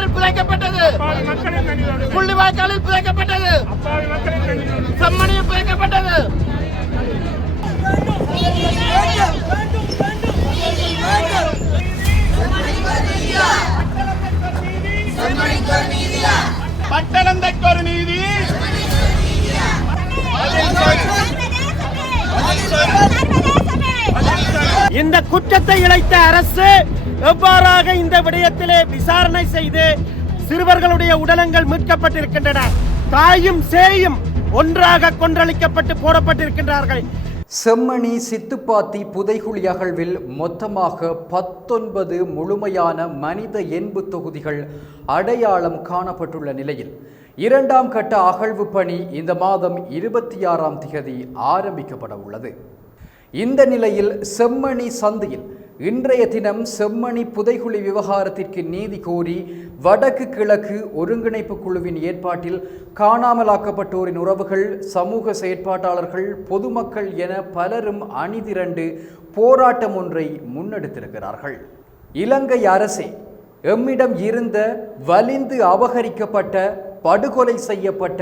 மன்னாரில் புதைக்கப்பட்டது. அப்பாவி மக்களின் கண்ணீரோடு. செம்மணியில் புதைக்கப்பட்டது. ஒரு நீதி. இந்த குற்றத்தை இழைத்த அரசு எவ்வாறாக இந்த விடயத்திலே விசாரணை செய்து சிறுவர்களுடைய உடலங்கள் மீட்கப்பட்டிருக்கின்றன? தாயும் சேயும் ஒன்றாக கொன்றளிக்கப்பட்டு போடப்பட்டிருக்கின்றார்கள். செம்மணி சித்துப்பாத்தி புதைகுழி அகழ்வில் மொத்தமாக பத்தொன்பது முழுமையான மனித எண்பு தொகுதிகள் அடையாளம் காணப்பட்டுள்ள நிலையில் இரண்டாம் கட்ட அகழ்வு பணி இந்த மாதம் இருபத்தி ஆறாம் திகதி ஆரம்பிக்கப்பட உள்ளது. இந்த நிலையில் செம்மணி சந்தையில் இன்றைய தினம் செம்மணி புதைகுழி விவகாரத்திற்கு நீதி கோரி வடக்கு கிழக்கு ஒருங்கிணைப்பு குழுவின் ஏற்பாட்டில் காணாமலாக்கப்பட்டோரின் உறவுகள் சமூக செயற்பாட்டாளர்கள் பொதுமக்கள் என பலரும் அணிதிரண்டு போராட்டம் ஒன்றை முன்னெடுத்திருக்கிறார்கள். இலங்கை அரசே எம்மிடம் இருந்த வலிந்து அபகரிக்கப்பட்ட படுகொலை செய்யப்பட்ட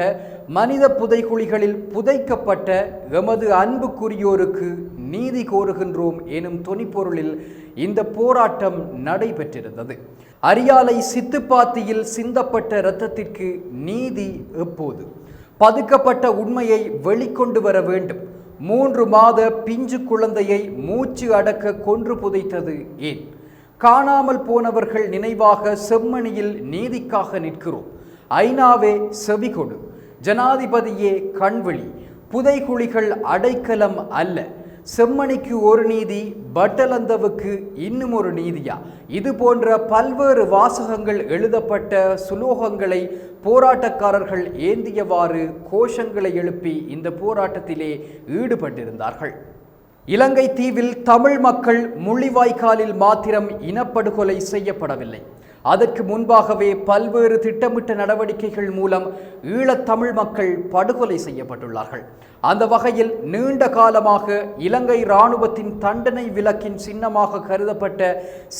மனித புதைகுழிகளில் புதைக்கப்பட்ட எமது அன்புக்குரியோருக்கு நீதி கோருகின்றோம் எனும் தொனிப்பொருளில் இந்த போராட்டம் நடைபெற்றிருந்தது. அரியாலை சித்துப்பாத்தியில் சிந்தப்பட்ட இரத்தத்திற்கு நீதி எப்போது? பதுக்கப்பட்ட உண்மையை வெளிக்கொண்டு வர வேண்டும். மூன்று மாத பிஞ்சு குழந்தையை மூச்சு அடக்க கொன்று புதைத்தது ஏன்? காணாமல் போனவர்கள் நினைவாக செம்மணியில் நீதிக்காக நிற்கிறோம். ஐநாவே செவிகொடு. ஜனாதிபதியே கண்வழி. புதைகுழிகள் அடைக்கலம் அல்ல. செம்மணிக்கு ஒரு நீதி பட்டலந்தவுக்கு இன்னும் ஒரு நீதியா? இது போன்ற பல்வேறு வாசகங்கள் எழுதப்பட்ட சுலோகங்களை போராட்டக்காரர்கள் ஏந்தியவாறு கோஷங்களை எழுப்பி இந்த போராட்டத்திலே ஈடுபட்டிருந்தார்கள். இலங்கை தீவில் தமிழ் மக்கள் முள்ளிவாய்க்காலில் மாத்திரம் இனப்படுகொலை செய்யப்படவில்லை. அதற்கு முன்பாகவே பல்வேறு திட்டமிட்ட நடவடிக்கைகள் மூலம் ஈழத்தமிழ் மக்கள் படுகொலை செய்யப்பட்டுள்ளார்கள். அந்த வகையில் நீண்ட காலமாக இலங்கை இராணுவத்தின் தண்டனை விலக்கின் சின்னமாக கருதப்பட்ட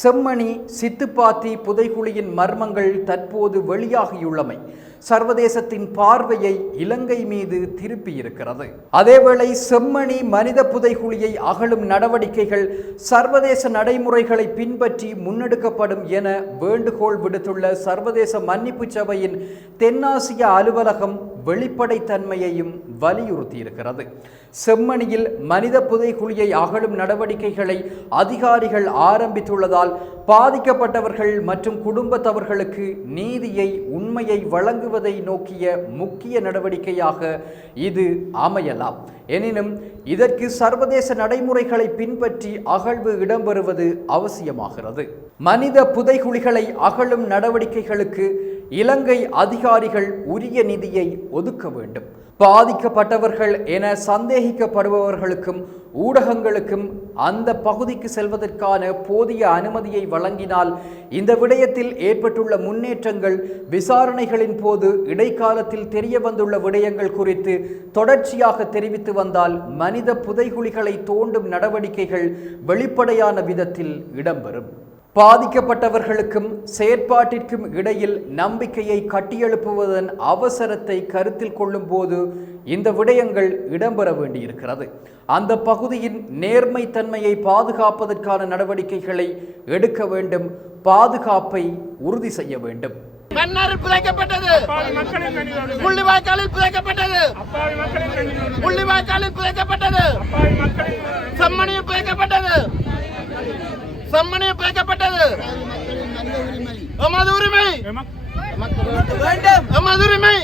செம்மணி சித்துப்பாத்தி புதைகுழியின் மர்மங்கள் தற்போது வெளியாகியுள்ளமை. சர்வதேசத்தின் பார்வையை இலங்கை மீது திருப்பியிருக்கிறது. அதேவேளை செம்மணி மனித புதைகுழியை அகழும் நடவடிக்கைகள் சர்வதேச நடைமுறைகளை பின்பற்றி முன்னெடுக்கப்படும் என வேண்டுகோள் விடுத்துள்ள சர்வதேச மன்னிப்பு சபையின் தென்னாசிய அலுவலகம் வெளிப்படைத்தன்மையையும் வலியுறுத்தியிருக்கிறது. செம்மணியில் மனித புதைகுழியை அகழும் நடவடிக்கைகளை அதிகாரிகள் ஆரம்பித்துள்ளதால் பாதிக்கப்பட்டவர்கள் மற்றும் குடும்பத்தவர்களுக்கு நீதியை உண்மையை வழங்குவதை நோக்கிய முக்கிய நடவடிக்கையாக இது அமையலாம். எனினும் இதற்கு சர்வதேச நடைமுறைகளை பின்பற்றி அகழ்வு இடம்பெறுவது அவசியமாகிறது. மனித புதைகுழிகளை அகழும் நடவடிக்கைகளுக்கு இலங்கை அதிகாரிகள் உரிய நிதியை ஒதுக்க வேண்டும். பாதிக்கப்பட்டவர்கள் என சந்தேகிக்கப்படுபவர்களுக்கும் ஊடகங்களுக்கும் அந்த பகுதிக்கு செல்வதற்கான போதிய அனுமதியை வழங்கினால் இந்த விடயத்தில் ஏற்பட்டுள்ள முன்னேற்றங்கள் விசாரணைகளின் போது இடைக்காலத்தில் தெரிய வந்துள்ள விடயங்கள் குறித்து தொடர்ச்சியாக தெரிவித்து வந்தால் மனித புதைகுழிகளை தோண்டும் நடவடிக்கைகள் வெளிப்படையான விதத்தில் இடம்பெறும். பாதிக்கப்பட்டவர்களுக்கும் செயற்பாட்டிற்கும் இடையில் நம்பிக்கையை கட்டியெழுப்புவதன் அவசரத்தை கருத்தில் கொள்ளும் போது இந்த விடயங்கள் இடம்பெற வேண்டியிருக்கிறது. அந்த பகுதியின் நேர்மைத்தன்மையை பாதுகாப்பதற்கான நடவடிக்கைகளை எடுக்க வேண்டும் பாதுகாப்பை உறுதி செய்ய வேண்டும். மன்னாரில் புதைக்கப்பட்டது. முள்ளிவாய்க்காலில் புதைக்கப்பட்டது. அப்பாவி மக்களின் கண்ணீரோடு முள்ளிவாய்க்காலில் புதைக்கப்பட்டது. அப்பாவி மக்களின் செம்மணியில் புதைக்கப்பட்டது. செம்மணியில் புதைக்கப்பட்டது எமது உரிமை. எமது உரிமை. எமது உரிமை.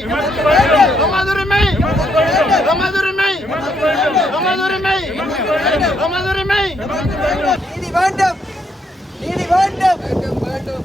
எமது உரிமை. எமது உரிமை. எமது உரிமை. நீதி வேண்டும். நீதி வேண்டும் வேண்டும். வேண்டும்.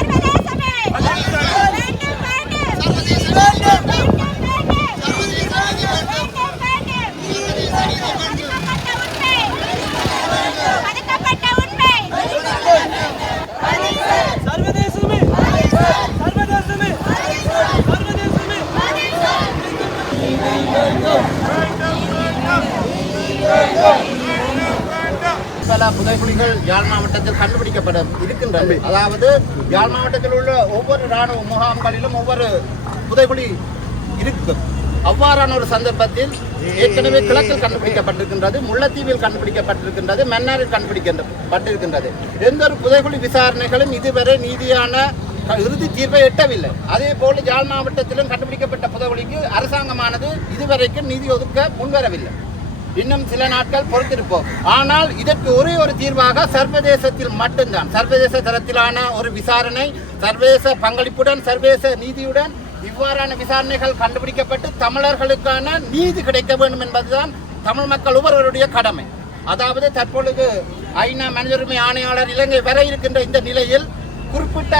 புதைகுழிகள் யாழ் மாவட்டத்தில் கண்டுபிடிக்கப்பட இருக்கின்றது. அதாவது யாழ் மாவட்டத்தில் உள்ள ஒவ்வொரு இராணுவ முகாம்களிலும் ஒவ்வொரு புதைகுழி இருக்கும் அவ்வாறான ஒரு சந்தர்ப்பத்தில் ஏற்கனவே கிழக்கில் கண்டுபிடிக்கப்பட்டிருக்கின்றது முல்லைத்தீவில் கண்டுபிடிக்கப்பட்டிருக்கின்றது மன்னாரில் கண்டுபிடிக்கப்பட்டிருக்கின்றது. எந்த ஒரு புதைகுழி விசாரணைகளும் இதுவரை நீதியான இறுதி தீர்வை எட்டவில்லை. அதே போல யாழ் மாவட்டத்திலும் கண்டுபிடிக்கப்பட்ட புதைகுழிக்கு அரசாங்கமானது இதுவரைக்கும் நிதி ஒதுக்க முன்வரவில்லை. இன்னும் சில நாட்கள் பொறுத்திருப்போம். ஆனால் இதற்கு ஒரே ஒரு தீர்வாக சர்வதேசத்தில் மட்டும்தான். சர்வதேச தரத்திலான ஒரு விசாரணை சர்வதேச பங்களிப்புடன் சர்வதேச நீதியுடன் இவ்வாறான விசாரணைகள் கண்டுபிடிக்கப்பட்டு தமிழர்களுக்கான நீதி கிடைக்க வேண்டும் என்பதுதான் தமிழ் மக்கள் ஒவ்வொருவருடைய கடமை. அதாவது தற்பொழுது ஐநா மனித ஆணையாளர் இலங்கை வர இருக்கின்ற இந்த நிலையில் குறிப்பிட்ட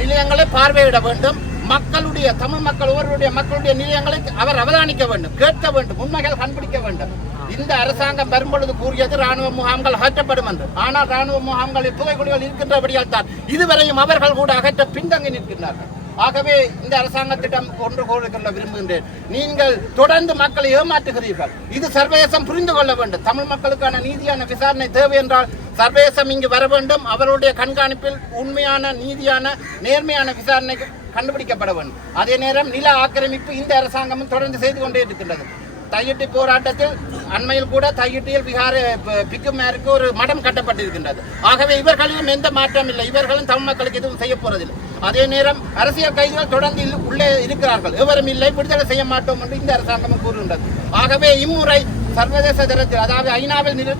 நிலையங்களை பார்வையிட வேண்டும். மக்களுடைய தமிழ் மக்கள் ஒவ்வொருடைய மக்களுடைய நிலையங்களை அவர் அவதானிக்க வேண்டும் கேட்க வேண்டும் உண்மைகள் கண்டுபிடிக்க வேண்டும். இந்த அரசாங்கம் வரும்பொழுது கூறியது ராணுவ முகாம்கள் அகற்றப்படும் என்று. ஆனால் ராணுவ முகாம்களில் புகைக்குடிகள் இருக்கின்றபடியால் தான் இதுவரையும் அவர்கள் கூட அகற்ற பின்தங்கி நிற்கின்றார்கள். ஆகவே இந்த அரசாங்கத்திடம் ஒன்று கோருகின்ற விரும்புகின்றேன். நீங்கள் தொடர்ந்து மக்களை ஏமாற்றுகிறீர்கள். இது சர்வதேசம் புரிந்து கொள்ள வேண்டும். தமிழ் மக்களுக்கான நீதியான விசாரணை தேவை என்றால் சர்வதேசம் இங்கு வர வேண்டும். அவருடைய கண்காணிப்பில் உண்மையான நீதியான நேர்மையான விசாரணை கண்டுபிடிக்கப்பட வேண்டும். அதே நேரம் நில ஆக்கிரமிப்பு இந்த அரசாங்கமும் தொடர்ந்து செய்து கொண்டே இருக்கின்றது. தையிட்டி போராட்டத்தில் அண்மையில் கூட தையிட்டியில் விகார பிக்குமேருக்கு ஒரு மடம் கட்டப்பட்டிருக்கின்றது. ஆகவே இவர்களிலும் எந்த மாற்றம் இல்லை. இவர்களும் தமிழ் மக்களுக்கு எதுவும் செய்ய போறதில்லை. அதே நேரம் அரசியல் கைதிகள் தொடர்ந்து உள்ளே இருக்கிறார்கள். எவரும் இல்லை விடுதலை செய்ய மாட்டோம் என்று இந்த அரசாங்கமும் கூறுகின்றது. ஆகவே இம்முறை சர்வதேச தரத்தில் அதாவது ஐநாவில் நிறு-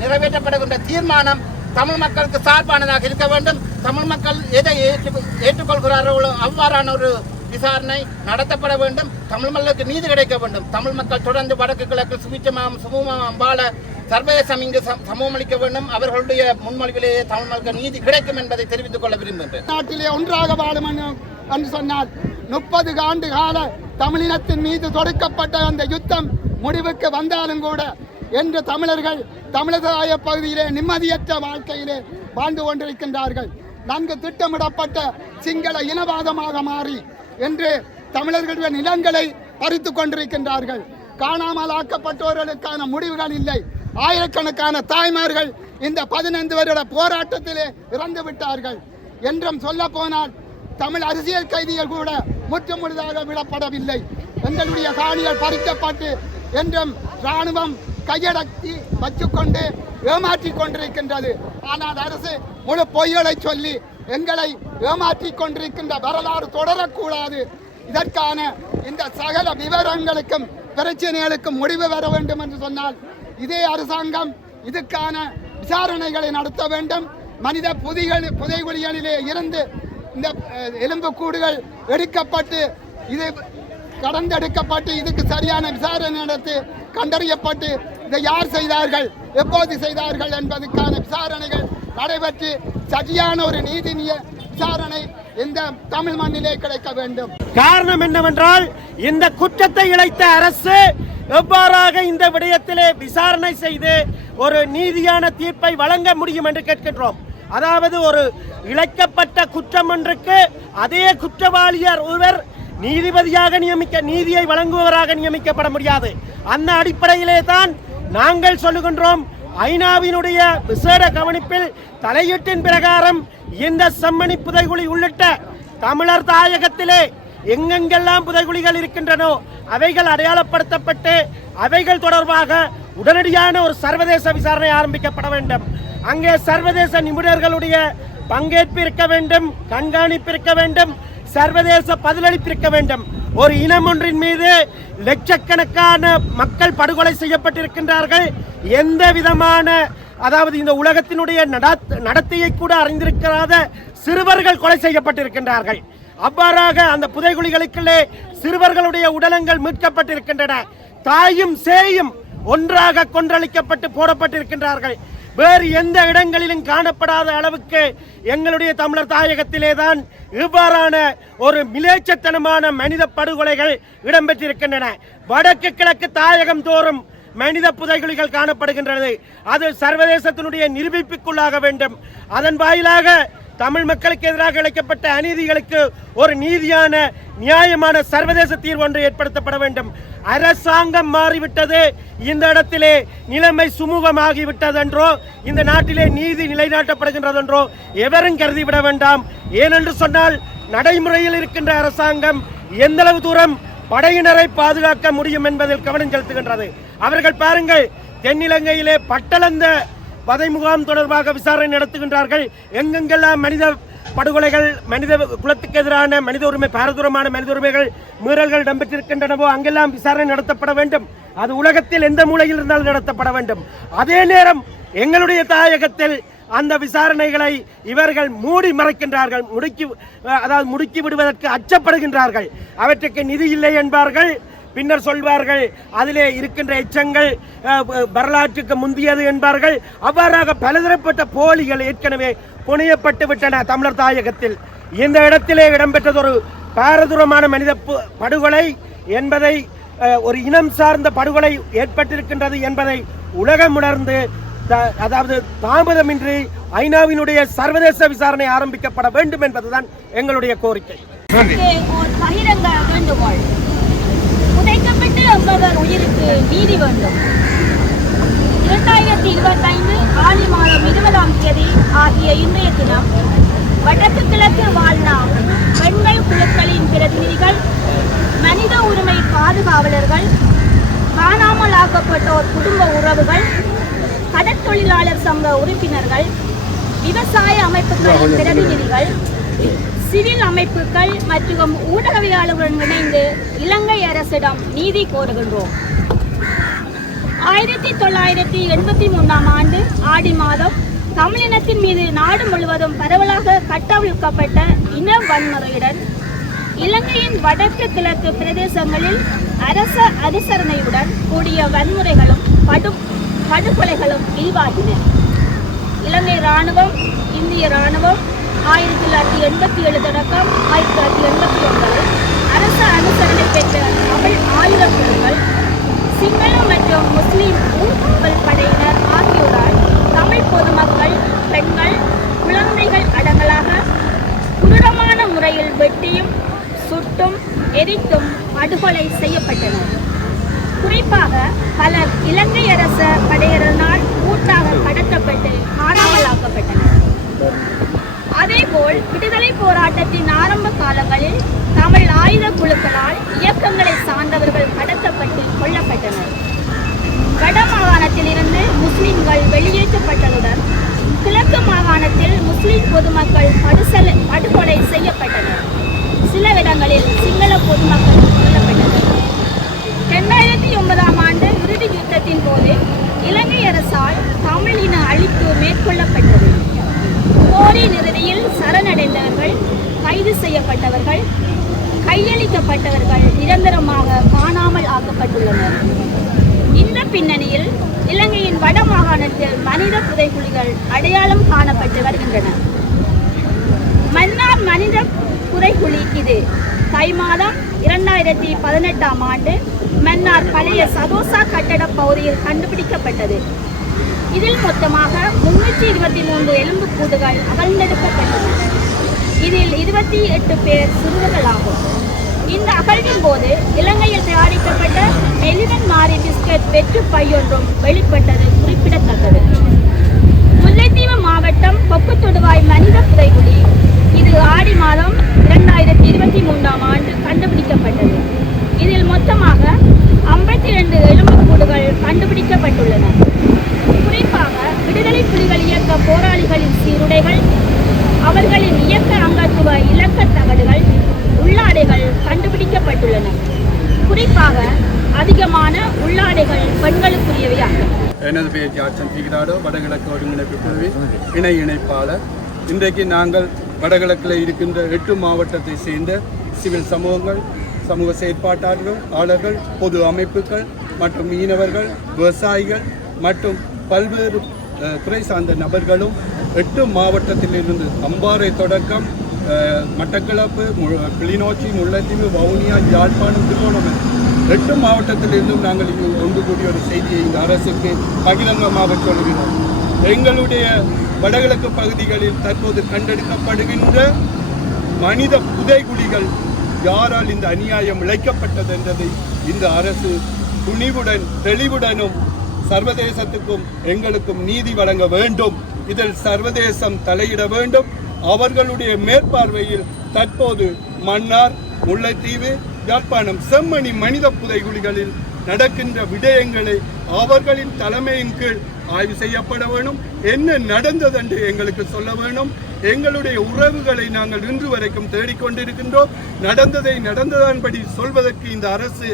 நிறைவேற்றப்படுகின்ற தீர்மானம் தமிழ் மக்களுக்கு சார்பானதாக இருக்க வேண்டும். தமிழ் மக்கள் எதை ஏற்று ஏற்றுக்கொள்கிறார்களோ அவ்வாறான ஒரு விசாரணை நடத்தப்பட வேண்டும். தமிழ் மக்களுக்கு நீதி கிடைக்க வேண்டும். தமிழ் மக்கள் தொடர்ந்து வடக்கு கிழக்கு சுபிச்சமாம் சுமூகமாம் வாழ சர்வதேசம் இங்கு சமூகமளிக்க வேண்டும். அவர்களுடைய முன்மொழிவிலேயே தமிழ் மக்களுக்கு நீதி கிடைக்கும் என்பதை தெரிவித்துக் கொள்ள விரும்புகிறேன் நாட்டிலே ஒன்றாக வாழும் என்று- என்று முப்பது ஆண்டு கால தமிழினத்தின் மீது தொடுக்கப்பட்ட அந்த யுத்தம் முடிவுக்கு வந்தாலும் கூட என்று தமிழர்கள் தமிழதாய பகுதியிலே நிம்மதியற்ற வாழ்க்கையிலே வாழ்ந்து கொண்டிருக்கின்றார்கள். நன்கு திட்டமிடப்பட்ட சிங்கள இனவாதமாக மாறி என்று தமிழர்களுடைய நிலங்களை பறித்து கொண்டிருக்கின்றார்கள். காணாமல் ஆக்கப்பட்டவர்களுக்கான முடிவுகள் இல்லை. ஆயிரக்கணக்கான தாய்மார்கள் இந்த பதினைந்து வருட போராட்டத்திலே இறந்து விட்டார்கள். என்றும் சொல்ல போனால் தமிழ் அரசியல் கைதிகள் கூட முற்றுமுழுதாக விடப்படவில்லை. எங்களுடைய காணிகள் பறிக்கப்பட்டு என்றும் ராணுவம் கையடக்கி வச்சுக்கொண்டு ஏமாற்றிக் கொண்டிருக்கின்றது. ஆனால் அரசு முழு பொய்களை சொல்லி எங்களை ஏமாற்றிக் கொண்டிருக்கின்ற வரலாறு தொடரக்கூடாது. இதற்கான இந்த சகல விவரங்களுக்கும் பிரச்சனைகளுக்கும் முடிவு வர வேண்டும் என்று சொன்னால் இதே அரசாங்கம் இதுக்கான விசாரணைகளை நடத்த வேண்டும். மனித புதிகள் புதைகுழிகளிலே இருந்து இந்த எலும்புக்கூடுகள் எடுக்கப்பட்டு இது கடந்தெடுக்கப்பட்டு இதுக்கு சரியான விசாரணை நடத்தி கண்டறியப்பட்டு இதை யார் செய்தார்கள் எப்போது செய்தார்கள் என்பதற்கான விசாரணைகள் நடைபெற்று சரியான ஒரு நீதிநிய விசாரணை இந்த தமிழ் மண்ணிலே கிடைக்க வேண்டும். காரணம் என்னவென்றால் இந்த குற்றத்தை இழைத்த அரசு எவ்வாறாக இந்த விடயத்திலே விசாரணை செய்து ஒரு நீதியான தீர்ப்பை வழங்க முடியும் என்று கேட்கின்றோம். அதாவது ஒரு இழைக்கப்பட்ட குற்றம் ஒன்றுக்கு அதே குற்றவாளியார் ஒருவர் நீதிபதியாக நியமிக்க நீதியை வழங்குபவராக நியமிக்கப்பட முடியாது. அந்த அடிப்படையிலே தான் நாங்கள் சொல்லுகின்றோம் ஐநாவினுடைய விசேட கவனிப்பில் தலையீட்டின் பிரகாரம் இந்த செம்மணி புதைகுழி உள்ளிட்ட தமிழர் தாயகத்திலே எங்கெங்கெல்லாம் புதைகுழிகள் இருக்கின்றனோ அவைகள் அடையாளப்படுத்தப்பட்டு அவைகள் தொடர்பாக உடனடியான ஒரு சர்வதேச விசாரணை ஆரம்பிக்கப்பட வேண்டும். அங்கே சர்வதேச நிபுணர்களுடைய பங்கேற்பு இருக்க வேண்டும் கண்காணிப்பு இருக்க வேண்டும் சர்வதேச பதிலளிப்பு இருக்க வேண்டும். ஒரு இனம் ஒன்றின் மீது லட்சக்கணக்கான மக்கள் படுகொலை செய்யப்பட்டிருக்கின்றார்கள். எந்த விதமான அதாவது இந்த உலகத்தினுடைய நடாத்- நடத்தையை கூட அறிந்திருக்காத சிறுவர்கள் கொலை செய்யப்பட்டிருக்கின்றார்கள். அவ்வாறாக அந்த புதைகுழிகளுக்குள்ளே சிறுவர்களுடைய உடலங்கள் மீட்கப்பட்டிருக்கின்றன. தாயும் சேயும் ஒன்றாக கொன்றளிக்கப்பட்டு போடப்பட்டிருக்கின்றார்கள். வேறு எந்த இடங்களிலும் காணப்படாத அளவுக்கு எங்களுடைய தமிழர் தாயகத்திலே தான் இவ்வாறான ஒரு மிலேச்சத்தனமான மனித படுகொலைகள் இடம்பெற்றிருக்கின்றன. வடக்கு கிழக்கு தாயகம் தோறும் மனித புதைகுழிகள் காணப்படுகின்றது. அது சர்வதேசத்தினுடைய நிரூபிப்புக்குள்ளாக வேண்டும். அதன் வாயிலாக தமிழ் மக்களுக்கு எதிராக இழைக்கப்பட்ட அநீதிகளுக்கு ஒரு நீதியான நியாயமான சர்வதேச தீர்வு ஒன்று ஏற்படுத்தப்பட வேண்டும். அரசாங்கம் மாறிவிட்டது. இந்த இடத்திலே நிலைமை சுமூகமாகிவிட்டதென்றோ இந்த நாட்டிலே நீதி நிலைநாட்டப்படுகின்றதென்றோ எவரும் கருதிவிட வேண்டாம். ஏனென்று சொன்னால் நடைமுறையில் இருக்கின்ற அரசாங்கம் எந்தளவு தூரம் படையினரை பாதுகாக்க முடியும் என்பதில் கவனம் செலுத்துகின்றது. அவர்கள் பாருங்கள் தென்னிலங்கையிலே பட்டளந்த வதை முகாம் தொடர்பாக விசாரணை நடத்துகின்றார்கள். எங்கெங்கெல்லாம் மனித படுகொலைகள் மனித குலத்துக்கு எதிரான மனித உரிமை பாரதூரமான மனித உரிமைகள் மீறல்கள் இடம்பெற்றிருக்கின்றனவோ அங்கெல்லாம் விசாரணை நடத்தப்பட வேண்டும். அது உலகத்தில் எந்த மூலையில் இருந்தாலும் நடத்தப்பட வேண்டும். அதே நேரம் எங்களுடைய தாயகத்தில் அந்த விசாரணைகளை இவர்கள் மூடி மறைக்கின்றார்கள். முடுக்கி அதாவது முடுக்கி விடுவதற்கு அச்சப்படுகின்றார்கள். அவற்றுக்கு நிதி இல்லை என்பார்கள். பின்னர் சொல்வார்கள் அதிலே இருக்கின்ற எச்சங்கள் வரலாற்றுக்கு முந்தியது என்பார்கள். அவ்வாறாக பலதரப்பட்ட போலிகள் ஏற்கனவே புனையப்பட்டு விட்டன தமிழர் தாயகத்தில். இந்த இடத்திலே இடம்பெற்றது ஒரு பாரதூரமான மனித பு- படுகொலை என்பதை ஒரு இனம் சார்ந்த படுகொலை ஏற்பட்டிருக்கின்றது என்பதை உலகம் உணர்ந்து த- அதாவது தாமதமின்றி ஐநாவினுடைய சர்வதேச விசாரணை ஆரம்பிக்கப்பட வேண்டும் என்பதுதான் எங்களுடைய கோரிக்கை. ஒன்பவர் உயிருக்கு நீதி வேண்டும். இரண்டாயிரத்தி இருபத்தைந்து ஆடி மாதம் இருபதாம் தேதி ஆகிய இன்றைய தினம் வடக்கு கிழக்கு வாழ்நாள் பெண்கள் குழுக்களின் பிரதிநிதிகள் மனித உரிமை பாதுகாவலர்கள் காணாமல் ஆக்கப்பட்டோர் குடும்ப உறவுகள் கடற்தொழிலாளர் சங்க உறுப்பினர்கள் விவசாய அமைப்புகளின் பிரதிநிதிகள் சிவில் அமைப்புகள் மற்றும் ஊடகவியலாளர்களுடன் இணைந்து இலங்கை அரசிடம் நீதி கோருகின்றோம். ஆயிரத்தி தொள்ளாயிரத்தி எண்பத்தி மூன்றாம் ஆண்டு ஆடி மாதம் தமிழினத்தின் மீது நாடு முழுவதும் பரவலாக கட்டவிழ்க்கப்பட்ட இன வன்முறையுடன் இலங்கையின் வடக்கு கிழக்கு பிரதேசங்களில் அரச அனுசரணையுடன் கூடிய வன்முறைகளும் படு படுகொலைகளும் இழிவாகின இலங்கை ராணுவம் இந்திய ராணுவம் ஆயிரத்தி தொள்ளாயிரத்தி எண்பத்தி ஏழு தொடக்கம் ஆயிரத்தி தொள்ளாயிரத்தி எண்பத்தி ஒன்பது. அரசு அனுசரணை பெற்ற தமிழ் ஆயுத குழுக்கள் சிங்கள மற்றும் முஸ்லீம் ஊர்காவல் படையினர் ஆகியோரால் தமிழ் பொதுமக்கள் பெண்கள் குழந்தைகள் அடங்கலாக குரூரமான முறையில் வெட்டியும் சுட்டும் எரித்தும் படுகொலை செய்யப்பட்டனர். குறிப்பாக பலர் இலங்கை அரச படையினரால் கூட்டாக கடத்தப்பட்டு காணாமலாக்கப்பட்டனர். அதேபோல் விடுதலை போராட்டத்தின் ஆரம்ப காலங்களில் தமிழ் ஆயுத குழுக்களால் இயக்கங்களை சார்ந்தவர்கள் கடத்தப்பட்டு கொல்லப்பட்டனர். வட மாகாணத்திலிருந்து முஸ்லிம்கள் வெளியேற்றப்பட்டதுடன் கிழக்கு மாகாணத்தில் முஸ்லிம் பொதுமக்கள் படுசல படுகொலை செய்யப்பட்டனர். சில இடங்களில் சிங்கள பொதுமக்கள் கொல்லப்பட்டனர். இரண்டாயிரத்தி ஒன்பதாம் ஆண்டு இறுதி யுத்தத்தின் போது இலங்கை அரசால் தமிழின அழி போரின் இறுதியில் சரணடைந்தவர்கள் கைது செய்யப்பட்டவர்கள் கையளிக்கப்பட்டவர்கள் நிரந்தரமாக காணாமல் ஆக்கப்பட்டுள்ளனர். இந்த பின்னணியில் இலங்கையின் வட மாகாணத்தில் மனித புதைக்குழிகள் அடையாளம் காணப்பட்டு வருகின்றன. மன்னார் மனித புதைக்குழி இது. தை மாதம் இரண்டாயிரத்தி பதினெட்டாம் ஆண்டு மன்னார் பழைய சதோசா கட்டட பகுதியில் கண்டுபிடிக்கப்பட்டது. இதில் மொத்தமாக முன்னூற்றி இருபத்தி மூன்று எலும்புக்கூடுகள் அகழ்ந்தெடுக்கப்பட்டன இதில் இருபத்தி எட்டு பேர் சிறுவர்களாகும். இந்த அகழ்வின் போது இலங்கையில் தயாரிக்கப்பட்ட எலிவன் மாரி பிஸ்கட் வெற்று பையொன்றும் வெளிப்பட்டது குறிப்பிடத்தக்கது. முல்லைத்தீவு மாவட்டம் கொக்குத்தொடுவாய் மனித புதைகுழி இது ஆடி மாதம் இரண்டாயிரத்தி இருபத்தி மூன்றாம் ஆண்டு கண்டுபிடிக்கப்பட்டது. இதில் மொத்தமாக ஐம்பத்தி ரெண்டு எலும்புக்கூடுகள் கண்டுபிடிக்கப்பட்டுள்ளன. விடுதலை புலிகள் இயக்க போராளிகளின் சீருடைகள் அவர்களின் இயக்க அங்கத்துவ இலக்க தகடுகள் உள்ளாடைகள் கண்டுபிடிக்கப்பட்டுள்ளன. குறிப்பாக அதிகமான உள்ளாடைகள் பெண்களுக்குரியவையாகும். எனது பெயர் ஜாக்சன் பிகிராடோ வடகிழக்கு ஒருங்கிணைப்பு குழுவின் இணை இணைப்பாளர். இன்றைக்கு நாங்கள் வடகிழக்கில் இருக்கின்ற எட்டு மாவட்டத்தை சேர்ந்த சிவில் சமூகங்கள் சமூக செயற்பாட்டாளர்கள் ஆளர்கள் பொது அமைப்புகள் மற்றும் மீனவர்கள் விவசாயிகள் மற்றும் பல்வேறு துறை சார்ந்த நபர்களும் எட்டு மாவட்டத்திலிருந்து அம்பாறை தொடக்கம் மட்டக்களப்பு மு- கிளிநொச்சி முல்லைத்தீவு வவுனியா யாழ்ப்பாணம் திருவண்ணாமலை எட்டு மாவட்டத்திலிருந்தும் நாங்கள் இங்கு ஒன்று கூடிய ஒரு செய்தியை இந்த அரசுக்கு பகிரங்கமாக சொல்கிறோம். எங்களுடைய வடகிழக்கு பகுதிகளில் தற்போது கண்டெடுக்கப்படுகின்ற மனித புதைகுழிகள் யாரால் இந்த அநியாயம் இழைக்கப்பட்டது என்றதை இந்த அரசு துணிவுடன் தெளிவுடனும் சர்வதேசத்துக்கும் எங்களுக்கும் நீதி வழங்க வேண்டும். இதில் சர்வதேசம் தலையிட வேண்டும். அவர்களுடைய மேற்பார்வையில் தற்போது மன்னார் முல்லைத்தீவு யாழ்ப்பாணம் செம்மணி மனித புதைகுழிகளில் நடக்கின்ற விடயங்களை அவர்களின் தலைமையின் கீழ் ஆய்வு செய்யப்பட வேணும். என்ன நடந்தது என்று எங்களுக்கு சொல்ல வேணும். எங்களுடைய உறவுகளை நாங்கள் இன்று வரைக்கும் தேடிக்கொண்டிருக்கின்றோம். நடந்ததை நடந்ததன்படி சொல்வதற்கு இந்த அரசு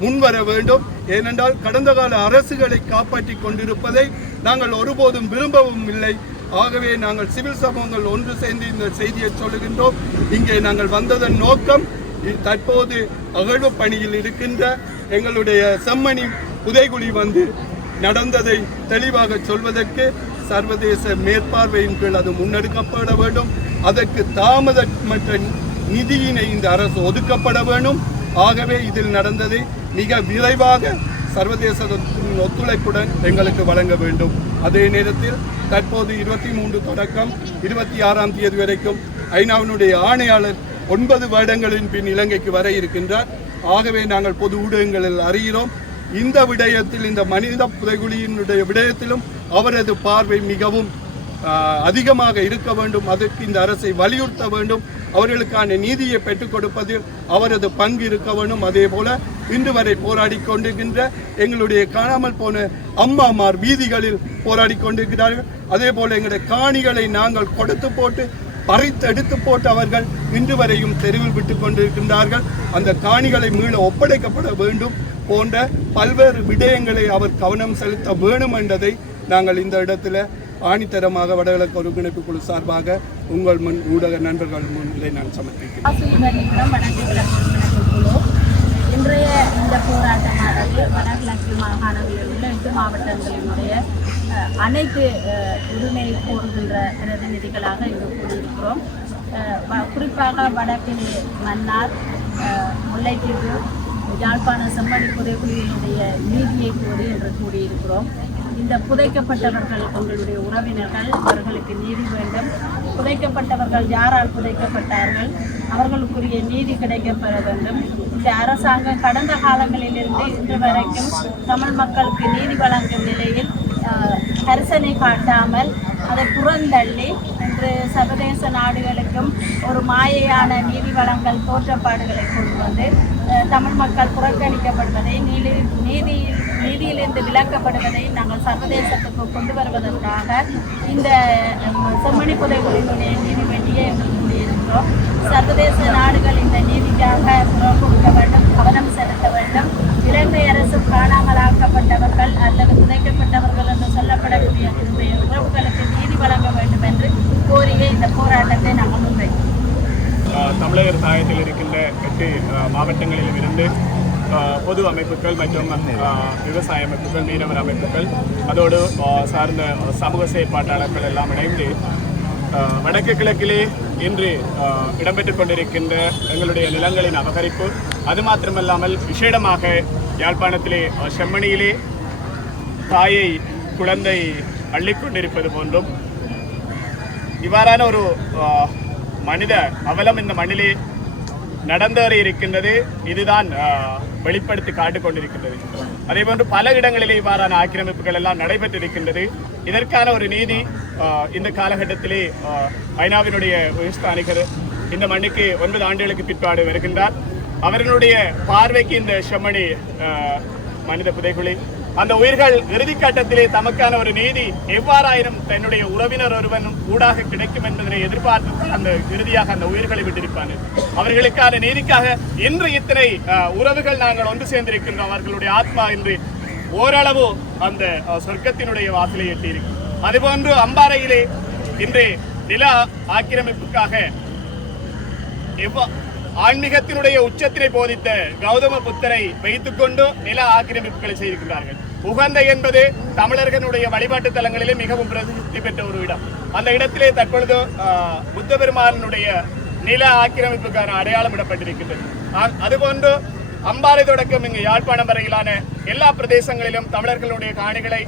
முன்வர வேண்டும். ஏனென்றால் கடந்த கால அரசுகளை காப்பாற்றிக் கொண்டிருப்பதை நாங்கள் ஒருபோதும் விரும்பவும் இல்லை. ஆகவே நாங்கள் சிவில் சமூகங்கள் ஒன்று சேர்ந்து இந்த செய்தியை சொல்லுகின்றோம். இங்கே நாங்கள் வந்ததன் நோக்கம் தற்போது அகழ்வு பணியில் இருக்கின்ற எங்களுடைய செம்மணி புதைகுழி வந்து நடந்ததை தெளிவாக சொல்வதற்கு சர்வதேச மேற்பார்வையின் கீழ் அது முன்னெடுக்கப்பட வேண்டும். அதற்கு தாமதமற்ற நிதியினை இந்த அரசு ஒதுக்கப்பட வேண்டும். ஆகவே இதில் நடந்ததை மிக விரைவாக சர்வதேசத்தின் ஒத்துழைப்புடன் எங்களுக்கு வழங்க வேண்டும். அதே நேரத்தில் தற்போது இருபத்தி மூன்று தொடக்கம் இருபத்தி ஆறாம் தேதி வரைக்கும் ஐநாவினுடைய ஆணையாளர் ஒன்பது வருடங்களின் பின் இலங்கைக்கு வர இருக்கின்றார். ஆகவே நாங்கள் பொது ஊடகங்களில் அறிகிறோம். இந்த விடயத்தில் இந்த மனித புதைகுழியினுடைய விடயத்திலும் அவரது பார்வை மிகவும் அதிகமாக இருக்க வேண்டும். அதற்கு இந்த அரசை வலியுறுத்த வேண்டும். அவர்களுக்கான நீதியை பெற்றுக் கொடுப்பதில் அவரது பங்கு இருக்க வேண்டும். அதே போல இன்று வரை போராடி கொண்டிருக்கின்ற எங்களுடைய காணாமல் போன அம்மாமார் வீதிகளில் போராடி கொண்டிருக்கிறார்கள். அதே போல எங்களுடைய காணிகளை நாங்கள் கொடுத்து போட்டு பறித்து எடுத்து போட்டு அவர்கள் இன்று வரையும் தெருவில் விட்டு கொண்டிருக்கின்றார்கள். அந்த காணிகளை மீள ஒப்படைக்கப்பட வேண்டும் போன்ற பல்வேறு விடயங்களை அவர் கவனம் செலுத்த வேணும் என்பதை நாங்கள் இந்த இடத்துல ஆணித்தரமாக வடகிழக்கு ஒருங்கிணைப்பு குழு சார்பாக உங்கள் முன் ஊடக நண்பர்கள் முன்னிலை நான் சமர்ப்பிக்கிறேன். இன்றைய இந்த போராட்டமானது வடகிழக்கு மாகாணங்களில் உள்ள எட்டு மாவட்டங்களினுடைய அனைத்து உரிமை கோருகின்ற பிரதிநிதிகளாக இங்கு கூடியிருக்கிறோம். வ- குறிப்பாக வடக்கிலே மன்னார் முல்லைத்தீவு யாழ்ப்பாண செம்மணி புதைக்குழுவினுடைய நீதியை கோரி என்று கூடியிருக்கிறோம். இந்த புதைக்கப்பட்டவர்கள் உங்களுடைய உறவினர்கள் அவர்களுக்கு நீதி வேண்டும். புதைக்கப்பட்டவர்கள் யாரால் புதைக்கப்பட்டார்கள்? அவர்களுக்குரிய நீதி கிடைக்கப்பெற வேண்டும். இந்த அரசாங்கம் கடந்த காலங்களிலிருந்து இன்று வரைக்கும் தமிழ் மக்களுக்கு நீதி வழங்கும் நிலையில் கரிசனை காட்டாமல் அதை புறந்தள்ளி இன்று சர்வதேச நாடுகளுக்கும் ஒரு மாயையான நீதி வழங்கல் தோற்றப்பாடுகளை கொண்டு வந்து தமிழ் மக்கள் புறக்கணிக்கப்படுவதை நீதி நீதி நீதியிலிருந்து விலக்கப்படுவதை நாங்கள் சர்வதேசத்துக்கு கொண்டு வருவதற்காக இந்த செம்மணி புதை நீதி வேண்டியே எங்களுக்கு கூடியிருக்கிறோம் சர்வதேச நாடுகள் இந்த நீதிக்காக குரல் கொடுக்க வேண்டும் கவனம் செலுத்த வேண்டும். இலங்கை அரசு காணாமலாக்கப்பட்டவர்கள் அல்லது புதைக்கப்பட்டவர்கள் என்று சொல்லப்படக்கூடிய என்னுடைய உறவுகளுக்கு நீதி வழங்க வேண்டும் என்று கோரிய இந்த போராட்டத்தை நாங்கள் முன்வைக்கிறோம். தமிழக தமிழகர் இருக்கின்ற எட்டு மாவட்டங்களிலும் இருந்து பொது அமைப்புகள் மற்றும் விவசாய அமைப்புகள் மீனவர் அமைப்புகள் அதோடு சார்ந்த சமூக செயற்பாட்டாளர்கள் எல்லாம் இணைந்து வடக்கு கிழக்கிலே இன்று இடம்பெற்றுக் கொண்டிருக்கின்ற எங்களுடைய நிலங்களின் அபகரிப்பு அது மாத்திரமல்லாமல் விசேடமாக யாழ்ப்பாணத்திலே செம்மணியிலே தாயை குழந்தை அள்ளிக்கொண்டிருப்பது போன்றும் இவ்வாறான ஒரு மனித அவலம் இந்த மண்ணிலே நடந்தேறி இருக்கின்றது. இதுதான் வெளிப்படுத்தி காட்டிக் கொண்டிருக்கின்றது. அதே போன்று பல இடங்களிலே இவ்வாறான ஆக்கிரமிப்புகள் எல்லாம் நடைபெற்றிருக்கின்றது. இதற்கான ஒரு நீதி இந்த காலகட்டத்திலே ஐநாவினுடைய உயர்ஸ்தானிகர் இந்த மண்ணுக்கு ஒன்பது ஆண்டுகளுக்கு பிற்பாடு வருகின்றார். அவர்களுடைய பார்வைக்கு இந்த செம்மணி மனித புதைகுழி. அந்த உயிர்கள் இறுதி கட்டத்திலே தமக்கான ஒரு நீதி எவ்வாறாயினும் தன்னுடைய உறவினர் ஒருவனும் ஊடாக கிடைக்கும் என்பதனை எதிர்பார்த்து அந்த இறுதியாக அந்த உயிர்களை விட்டிருப்பாங்க அவர்களுக்கான நீதிக்காக இன்று இத்தனை உறவுகள் நாங்கள் ஒன்று சேர்ந்திருக்கின்றோம். அவர்களுடைய ஆத்மா இன்று ஓரளவு அந்த சொர்க்கத்தினுடைய வாசலை எட்டியிருக்கு. அதுபோன்று அம்பாறையிலே இன்று நில ஆக்கிரமிப்புக்காக எவ்வா- ஆன்மீகத்தினுடைய உச்சத்தினை போதித்த கௌதம புத்தரை வைத்துக்கொண்டு நில ஆக்கிரமிப்புகளை செய்திருக்கிறார்கள். உகந்த என்பது தமிழர்களுடைய வழிபாட்டு தலங்களிலே மிகவும் பிரசித்தி பெற்ற ஒரு இடம். அந்த இடத்திலே தற்பொழுது ஆஹ், புத்த பெருமானுடைய நில ஆக்கிரமிப்புக்கான அடையாளம் இடப்பட்டிருக்கின்றது. அதுபோன்று அம்பாறை தொடக்கம் இங்கு யாழ்ப்பாணம் வரையிலான எல்லா பிரதேசங்களிலும் தமிழர்களுடைய காணிகளை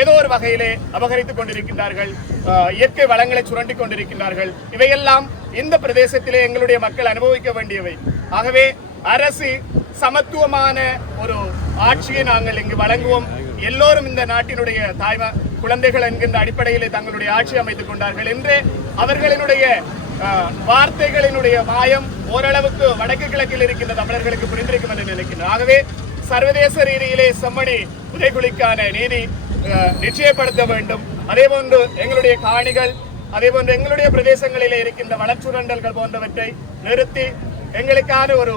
ஏதோ ஒரு வகையிலே அபகரித்துக் கொண்டிருக்கின்றார்கள். இயற்கை வளங்களை சுரண்டி கொண்டிருக்கின்றார்கள். இவையெல்லாம் இந்த பிரதேசத்திலே எங்களுடைய மக்கள் அனுபவிக்க வேண்டியவை. ஆகவே அரசு சமத்துவமான ஒரு ஆட்சியை நாங்கள் இங்கு வழங்குவோம். எல்லோரும் இந்த நாட்டினுடைய தாய்ம குழந்தைகள் என்கின்ற அடிப்படையிலே தங்களுடைய ஆட்சி அமைத்துக் கொண்டார்கள் என்று அவர்களினுடைய வார்த்தைகளினுடைய மாயம் ஓரளவுக்கு வடக்கு கிழக்கில் இருக்கின்ற தமிழர்களுக்கு புரிந்திருக்கும் என்று நினைக்கின்றேன் ஆகவே சர்வதேச ரீதியிலே செம்மணி புதைகுழிக்கான நீதி நிச்சயப்படுத்த வேண்டும். அதே போன்று எங்களுடைய காணிகள் அதே போன்று எங்களுடைய பிரதேசங்களிலே இருக்கின்ற வளச்சுரண்டல்கள் போன்றவற்றை நிறுத்தி எங்களுக்கான ஒரு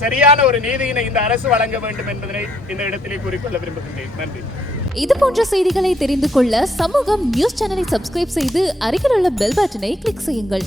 சரியான ஒரு நீதியினை இந்த அரசு வழங்க வேண்டும் என்பதனை இந்த இடத்திலே கூறிக்கொள்ள விரும்புகின்றேன். நன்றி. இது போன்ற செய்திகளை தெரிந்து கொள்ள சமூகம் நியூஸ் சேனலை சப்ஸ்கிரைப் செய்து அருகில் உள்ள பெல் பட்டனை கிளிக் செய்யுங்கள்.